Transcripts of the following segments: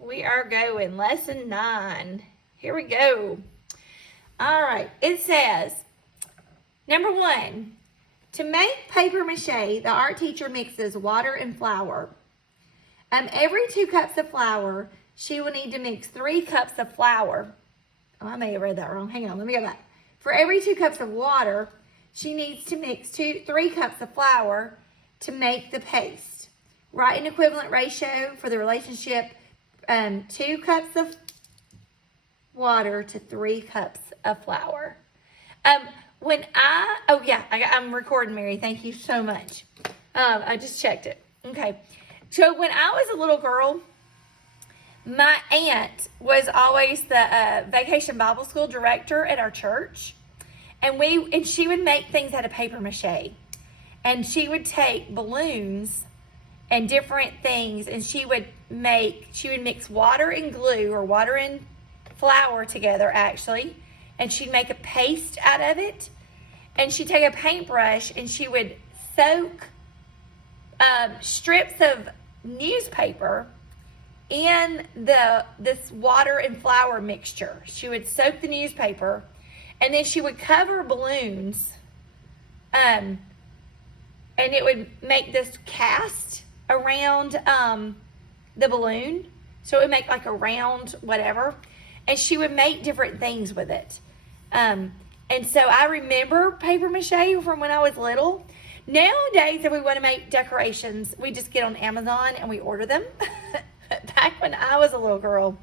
We are going. Lesson 9. Here we go. All right. It says, number 1, to make paper mache, the art teacher mixes water and flour. Every 2 cups of flour, she will need to mix 3 cups of flour. Oh, I may have read that wrong. Hang on, let me go back. For every 2 cups of water, she needs to mix 3 cups of flour to make the paste. Write an equivalent ratio for the relationship 2 cups of water to 3 cups of flour. I'm recording, Mary. Thank you so much. I just checked it. Okay. So when I was a little girl, my aunt was always the Vacation Bible School director at our church. And she would make things out of paper mache. And she would take balloons and different things, and she would mix water and glue, or water and flour together actually, and she'd make a paste out of it. And she'd take a paintbrush and she would soak strips of newspaper in this water and flour mixture. She would soak the newspaper, and then she would cover balloons, and it would make this cast around the balloon. So it would make like a round whatever. And she would make different things with it. And so I remember paper mache from when I was little. Nowadays, if we want to make decorations, we just get on Amazon and we order them. Back when I was a little girl,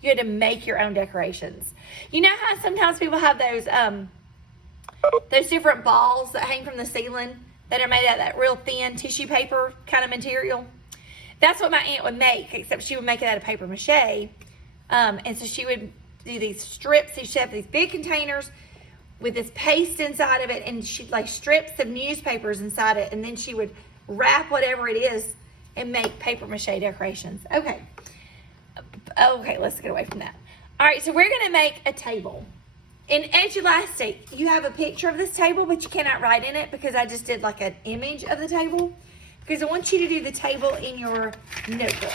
you had to make your own decorations. You know how sometimes people have those different balls that hang from the ceiling that are made out of that real thin tissue paper kind of material? That's what my aunt would make, except she would make it out of paper mache. And so she would do these strips. She'd have these big containers with this paste inside of it, and she'd lay strips of newspapers inside it, and then she would wrap whatever it is and make paper mache decorations. Okay, let's get away from that. All right, so we're going to make a table. In Edulastic, you have a picture of this table, but you cannot write in it because I just did like an image of the table, because I want you to do the table in your notebook.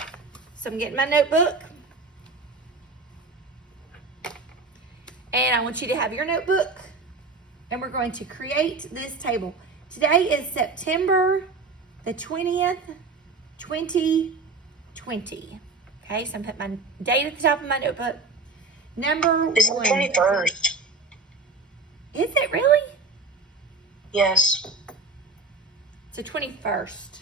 So I'm getting my notebook, and I want you to have your notebook, and we're going to create this table. Today is September the 20th, 2020. Okay, so I'm putting my date at the top of my notebook. Number It's 1. the 21st. Is it really? Yes. It's the 21st.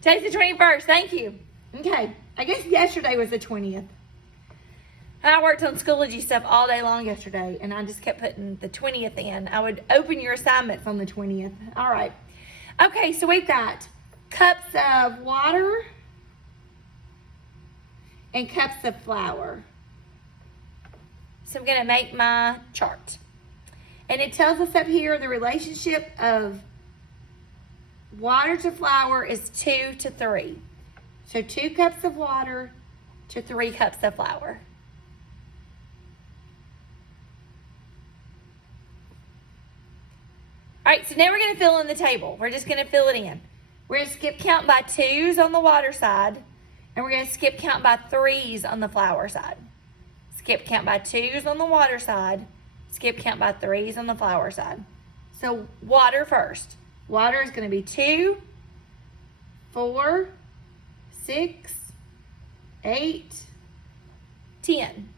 Today's the 21st. Thank you. Okay. I guess yesterday was the 20th. I worked on Schoology stuff all day long yesterday, and I just kept putting the 20th in. I would open your assignments on the 20th. All right. Okay, so we've got cups of water and cups of flour. So I'm going to make my chart. And it tells us up here the relationship of water to flour is 2 to 3. So 2 cups of water to 3 cups of flour. All right, so now we're going to fill in the table. We're just going to fill it in. We're going to skip count by 2s on the water side, and we're going to skip count by 3s on the flour side. Skip count by 2s on the water side, skip count by 3s on the flour side. So water first. Water is going to be 2, 4, 6, 8, 10.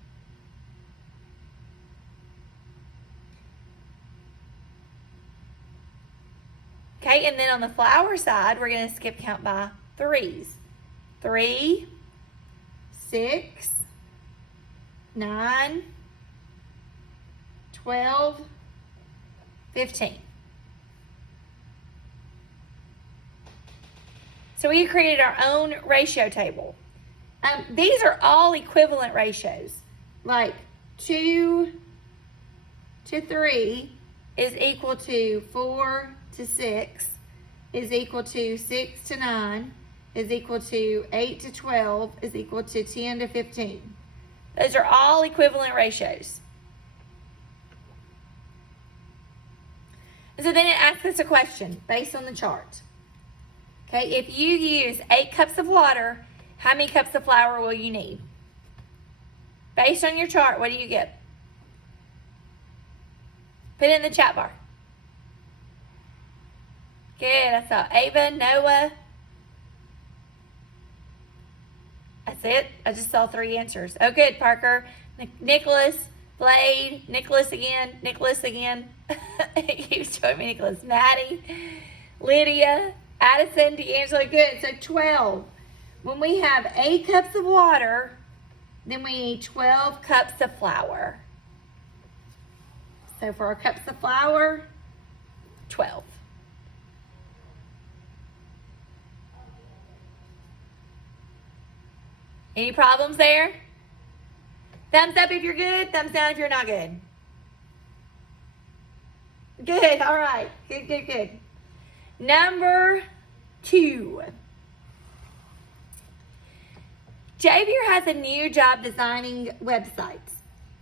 Okay, and then on the flour side, we're going to skip count by 3s. 3, 6, 9, 12, 15. So we created our own ratio table. These are all equivalent ratios. Like 2 to 3 is equal to 4 to 6, is equal to 6 to 9, is equal to 8 to 12, is equal to 10 to 15. Those are all equivalent ratios. And so then it asks us a question based on the chart. Okay, if you use 8 cups of water, how many cups of flour will you need? Based on your chart, what do you get? Put it in the chat bar. Good, I saw Ava, Noah. That's it. I just saw 3 answers. Oh, good, Parker. Nicholas, Blade, Nicholas again. He keeps showing me Nicholas. Maddie, Lydia, Addison, D'Angelo. Good. So 12. When we have 8 cups of water, then we need 12 cups of flour. So for our cups of flour, 12. Any problems there? Thumbs up if you're good, thumbs down if you're not good. Good, all right. Good. Number 2. Javier has a new job designing websites.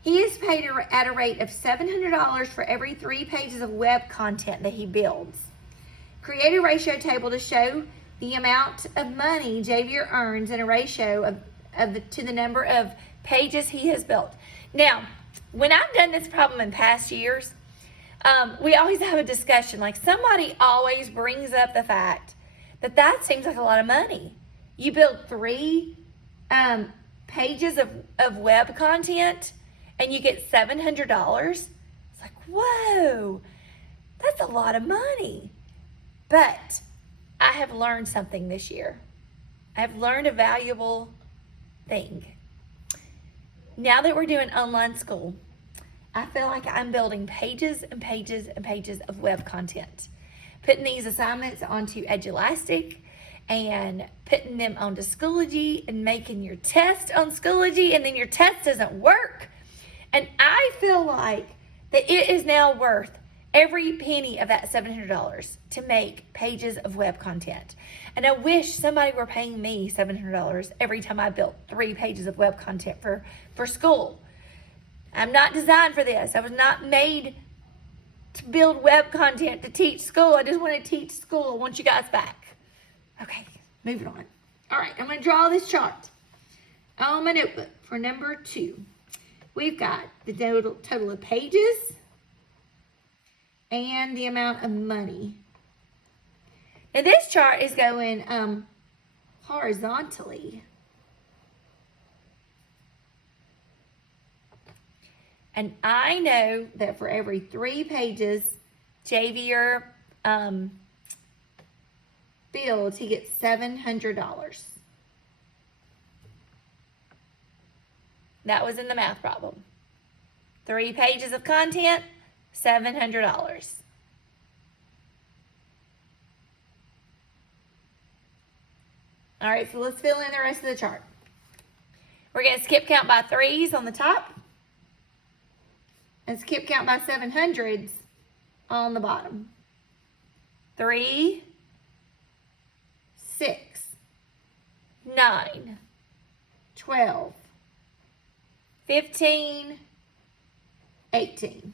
He is paid at a rate of $700 for every 3 pages of web content that he builds. Create a ratio table to show the amount of money Javier earns in a ratio to the number of pages he has built. Now, when I've done this problem in past years, we always have a discussion. Like, somebody always brings up the fact that seems like a lot of money. You build 3 pages of web content and you get $700. It's like, whoa, that's a lot of money. But I have learned something this year. I've learned a valuable thing. Now that we're doing online school, I feel like I'm building pages and pages and pages of web content, putting these assignments onto Edulastic and putting them onto Schoology and making your test on Schoology, and then your test doesn't work. And I feel like that it is now worth every penny of that $700 to make pages of web content. And I wish somebody were paying me $700 every time I built 3 pages of web content for school. I'm not designed for this. I was not made to build web content to teach school. I just want to teach school. I want you guys back. Okay, moving on. All right, I'm going to draw this chart on my notebook for number 2. We've got the total of pages and the amount of money. Now this chart is going horizontally. And I know that for every 3 pages Javier builds, he gets $700. That was in the math problem. 3 pages of content, $700. All right, so let's fill in the rest of the chart. We're going to skip count by 3s on the top and skip count by 700s on the bottom. 3, 6, 9, 12, 15, 18.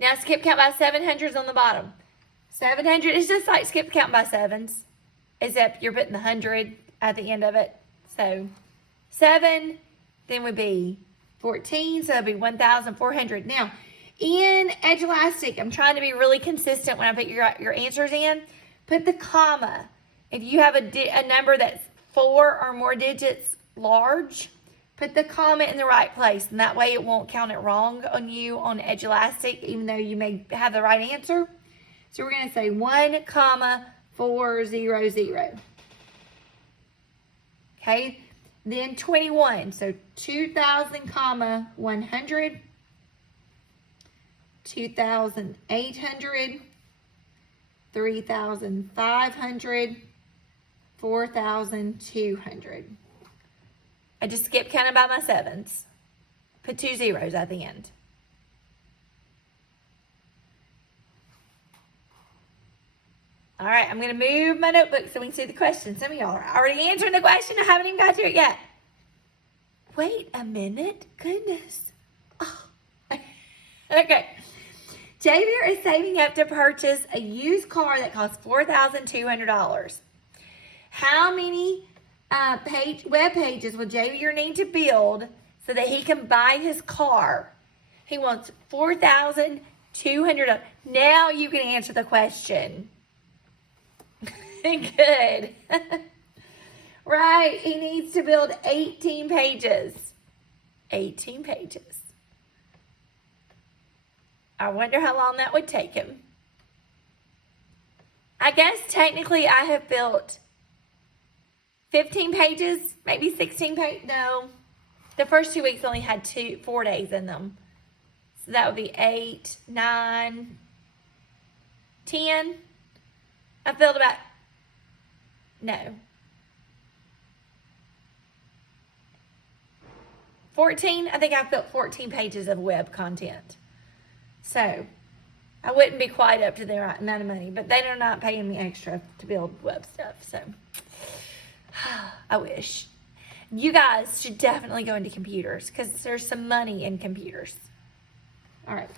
Now skip count by 700s on the bottom. 700 is just like skip count by 7s, except you're putting the 100 at the end of it. So 7 then would be 14, so it'd be 1,400. Now, in Edulastic, I'm trying to be really consistent when I put your answers in. Put the comma. If you have a number that's 4 or more digits large, put the comma in the right place, and that way it won't count it wrong on you on Edulastic, even though you may have the right answer. So we're going to say 1,400. Okay, then 21. So 2,000, 100, 2,800, 3,500, 4,200. I just skip counting by my 7s. Put 2 zeros at the end. All right, I'm going to move my notebook so we can see the question. Some of y'all are already answering the question. I haven't even got to it yet. Wait a minute. Goodness. Oh. Okay. Javier is saving up to purchase a used car that costs $4,200. How many web pages will Javier need to build so that he can buy his car? He wants $4,200. Now you can answer the question. Good. Right, he needs to build 18 pages. 18 pages. I wonder how long that would take him. I guess technically I have built 15 pages, maybe 16 pages. No, the first 2 weeks only had 4 days in them. So that would be 8, 9, 10. I built about, no, 14. I think I've built 14 pages of web content. So I wouldn't be quite up to the right amount of money, but they are not paying me extra to build web stuff. So I wish. You guys should definitely go into computers because there's some money in computers. All right.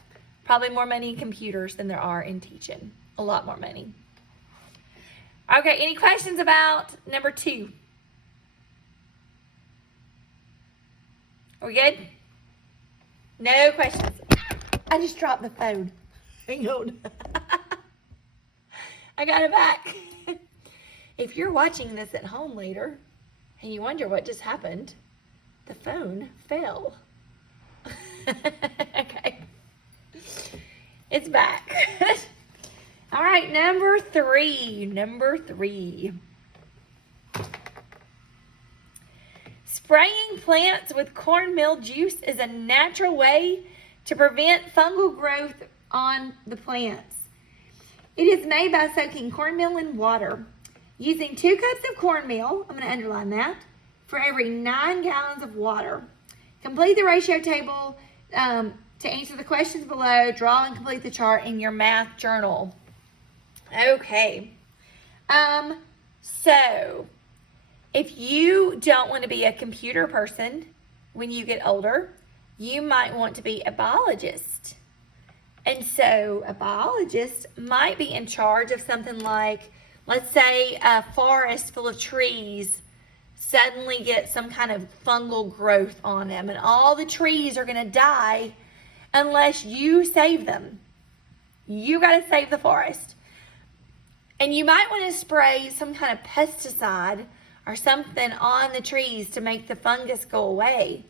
Probably more money in computers than there are in teaching. A lot more money. Okay, any questions about number 2? Are we good? No questions. I just dropped the phone. Hang on. I got it back. If you're watching this at home later and you wonder what just happened, the phone fell. Okay. It's back. All right, number 3. Number 3. Spraying plants with cornmeal juice is a natural way to prevent fungal growth on the plants. It is made by soaking cornmeal in water. Using 2 cups of cornmeal, I'm going to underline that, for every 9 gallons of water. Complete the ratio table to answer the questions below. Draw and complete the chart in your math journal. Okay. So, if you don't want to be a computer person when you get older, you might want to be a biologist. And so a biologist might be in charge of something like, let's say a forest full of trees suddenly get some kind of fungal growth on them and all the trees are going to die unless you save them. You got to save the forest. And you might want to spray some kind of pesticide or something on the trees to make the fungus go away.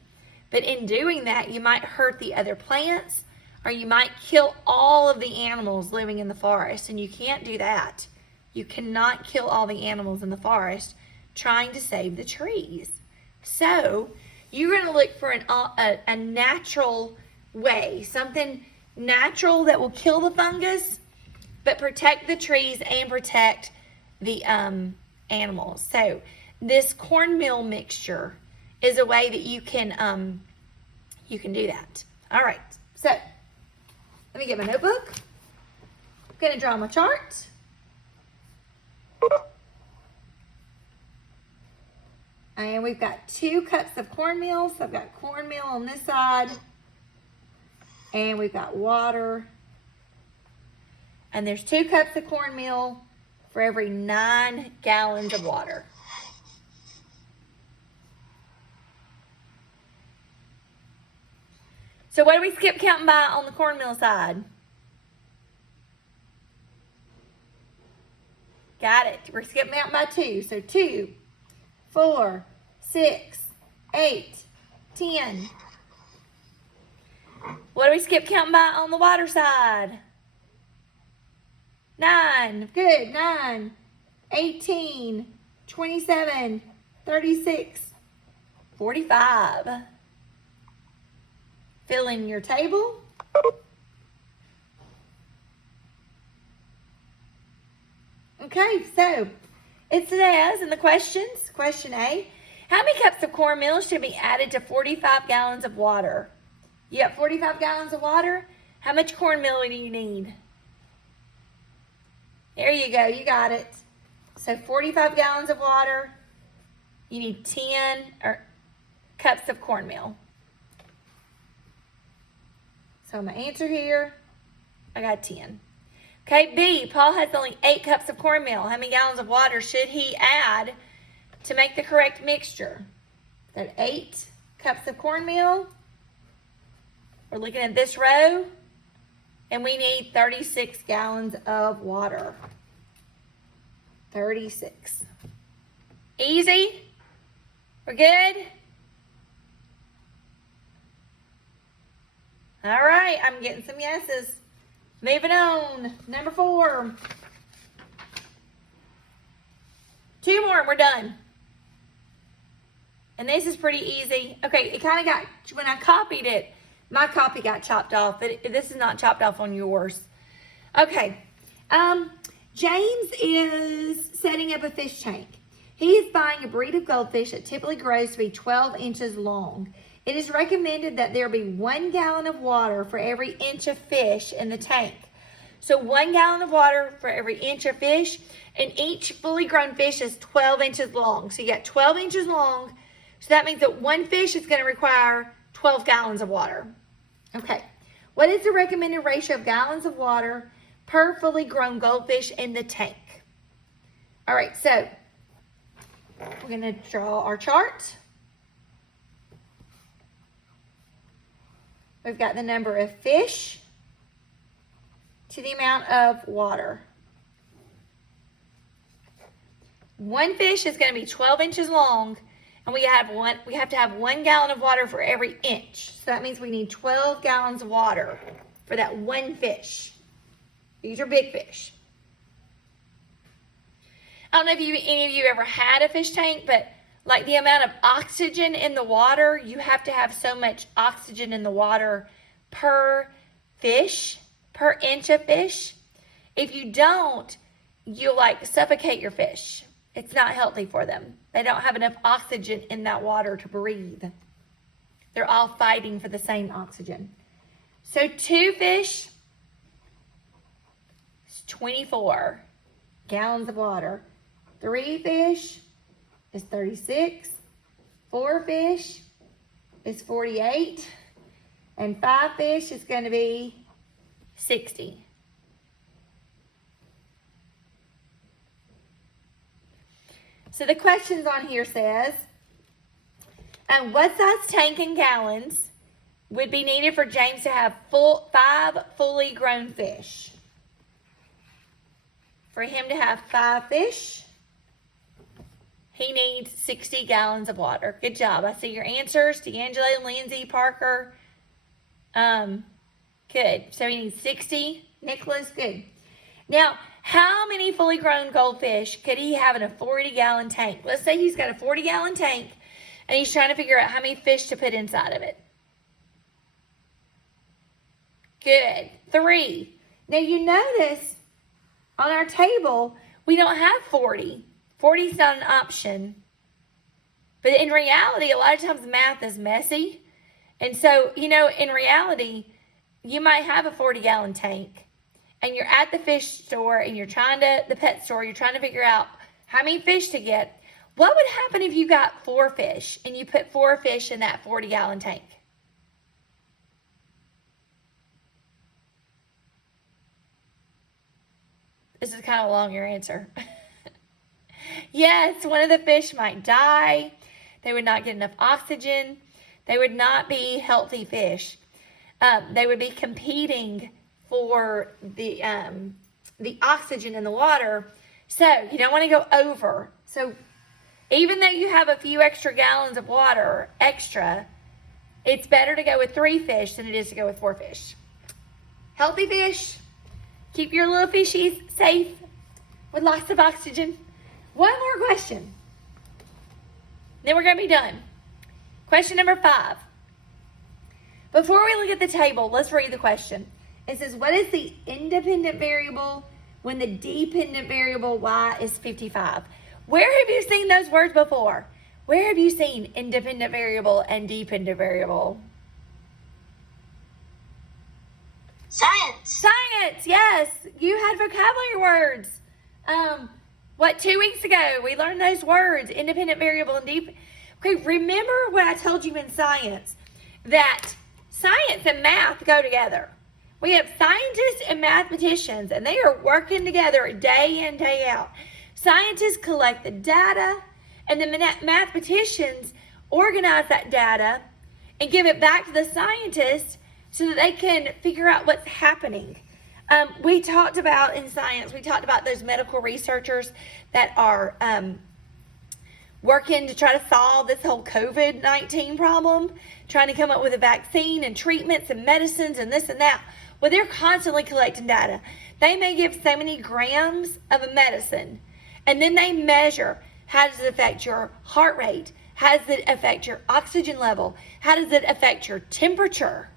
But in doing that, you might hurt the other plants or you might kill all of the animals living in the forest. And you can't do that. You cannot kill all the animals in the forest trying to save the trees. So you're going to look for a natural way, something natural that will kill the fungus, but protect the trees and protect the animals. So this cornmeal mixture is a way that you can do that. All right, so let me get my notebook. I'm going to draw my chart. And we've got 2 cups of cornmeal. So I've got cornmeal on this side. And we've got water. And there's 2 cups of cornmeal for every 9 gallons of water. So what do we skip counting by on the cornmeal side? Got it. We're skipping counting by 2. So 2, 4, 6, 8, 10. What do we skip counting by on the water side? 9. Good. 9, 18, 27, 36, 45. Fill in your table. Okay, so it says in the questions, question A, how many cups of cornmeal should be added to 45 gallons of water? You got 45 gallons of water? How much cornmeal do you need? There you go, you got it. So 45 gallons of water, you need 10 cups of cornmeal. So my answer here I got 10. Okay, B, Paul has only 8 cups of cornmeal. How many gallons of water should he add to make the correct mixture? Got 8 cups of cornmeal. We're looking at this row, and we need 36 gallons of water. 36. Easy? We're good? All right, I'm getting some yeses. Moving on. Number 4. 2 more and we're done. And this is pretty easy. Okay, it kind of got, when I copied it, my copy got chopped off, but this is not chopped off on yours. Okay, James is setting up a fish tank. He is buying a breed of goldfish that typically grows to be 12 inches long. It is recommended that there be 1 gallon of water for every inch of fish in the tank. So 1 gallon of water for every inch of fish, and each fully grown fish is 12 inches long. So you got 12 inches long, so that means that 1 fish is going to require 12 gallons of water. Okay, what is the recommended ratio of gallons of water per fully grown goldfish in the tank? All right, so we're going to draw our chart. We've got the number of fish to the amount of water. 1 fish is going to be 12 inches long, and we have to have 1 gallon of water for every inch. So that means we need 12 gallons of water for that 1 fish. These are big fish. I don't know if any of you ever had a fish tank, but like the amount of oxygen in the water, you have to have so much oxygen in the water per fish, per inch of fish. If you don't, you'll like suffocate your fish. It's not healthy for them. They don't have enough oxygen in that water to breathe. They're all fighting for the same oxygen. So 2 fish is 24 gallons of water. 3 fish is 36. 4 fish is 48. And 5 fish is going to be 60. So the questions on here says, what size tank in gallons would be needed for James to have 5 fully grown fish? For him to have 5 fish, he needs 60 gallons of water. Good job. I see your answers. D'Angelo, Lindsay, Parker. Good. So he needs 60. Nicholas, good. Now, how many fully grown goldfish could he have in a 40-gallon tank? Let's say he's got a 40-gallon tank, and he's trying to figure out how many fish to put inside of it. Good. 3. Now, you notice on our table, we don't have 40. 40 is not an option. But in reality, a lot of times math is messy. And so, in reality, you might have a 40-gallon tank, and you're at the fish store, and the pet store, you're trying to figure out how many fish to get. What would happen if you got 4 fish, and you put 4 fish in that 40-gallon tank? This is kind of a longer answer. Yes, one of the fish might die. They would not get enough oxygen. They would not be healthy fish. They would be competing for the oxygen in the water. So you don't want to go over. So even though you have a few extra gallons of water extra, it's better to go with 3 fish than it is to go with 4 fish. Healthy fish. Keep your little fishies safe with lots of oxygen. One more question. Then we're going to be done. Question number 5. Before we look at the table, let's read the question. It says, what is the independent variable when the dependent variable y is 55? Where have you seen those words before? Where have you seen independent variable and dependent variable? Science. Science, yes. You had vocabulary words. 2 weeks ago, we learned those words, independent variable and dependent. Okay, remember what I told you in science, that science and math go together. We have scientists and mathematicians, and they are working together day in, day out. Scientists collect the data, and the mathematicians organize that data and give it back to the scientists so that they can figure out what's happening. We talked about in science, we talked about those medical researchers that are working to try to solve this whole COVID-19 problem, trying to come up with a vaccine and treatments and medicines and this and that. Well, they're constantly collecting data. They may give so many grams of a medicine, and then they measure, how does it affect your heart rate? How does it affect your oxygen level? How does it affect your temperature?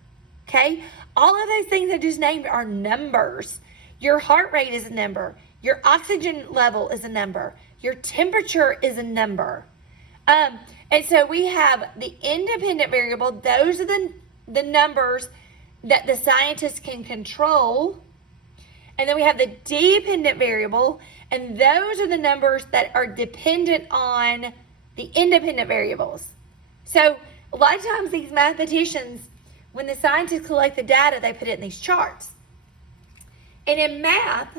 Okay? All of those things I just named are numbers. Your heart rate is a number. Your oxygen level is a number. Your temperature is a number. And so we have the independent variable. Those are the numbers that the scientists can control. And then we have the dependent variable. And those are the numbers that are dependent on the independent variables. So a lot of times these mathematicians, when the scientists collect the data, they put it in these charts. And in math,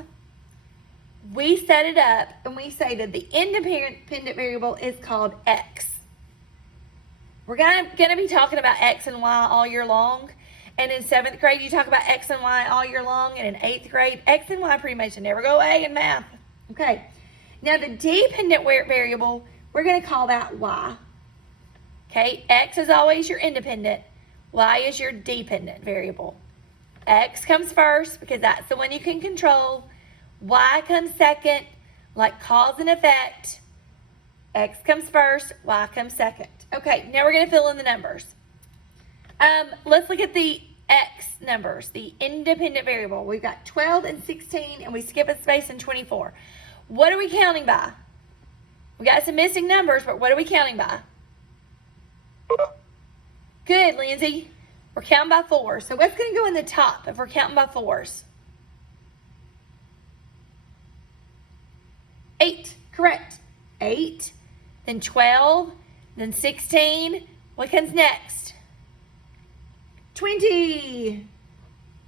we set it up and we say that the independent variable is called x. We're going to be talking about x and y all year long. And in 7th grade, you talk about x and y all year long. And in 8th grade, x and y pretty much never go away in math. Okay. Now, the dependent variable, we're going to call that y. Okay. X is always your independent. Y is your dependent variable. X comes first because that's the one you can control. Y comes second, like cause and effect. X comes first, Y comes second. Okay, now we're going to fill in the numbers. Let's look at the X numbers, the independent variable. We've got 12 and 16, and we skip a space in 24. What are we counting by? We got some missing numbers, but what are we counting by? Good, Lindsay. We're counting by 4. So what's going to go in the top if we're counting by 4s? 8, correct. 8, then 12, then 16. What comes next? 20.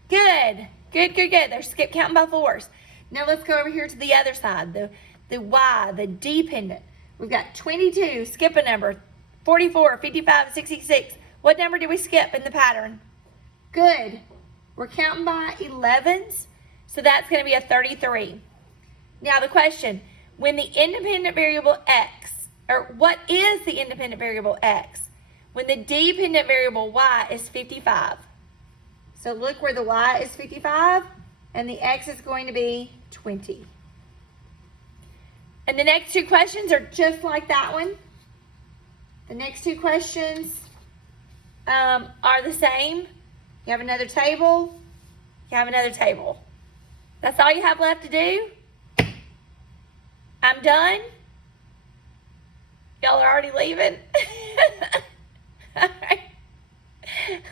Good. They're skip counting by 4s. Now let's go over here to the other side, the Y, the dependent. We've got 22, skip a number, 44, 55, 66. What number did we skip in the pattern? Good. We're counting by 11s, so that's going to be a 33. Now the question, when the independent variable x, or what is the independent variable x? When the dependent variable y is 55. So look where the y is 55 and the x is going to be 20. And the next two questions are just like that one. The next two questions are the same. You have another table. You have another table. That's all you have left to do. I'm done. Y'all are already leaving. All right.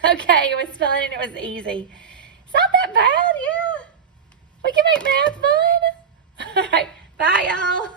Okay, it was fun and it was easy. It's not that bad, yeah. We can make math fun. All right, bye y'all.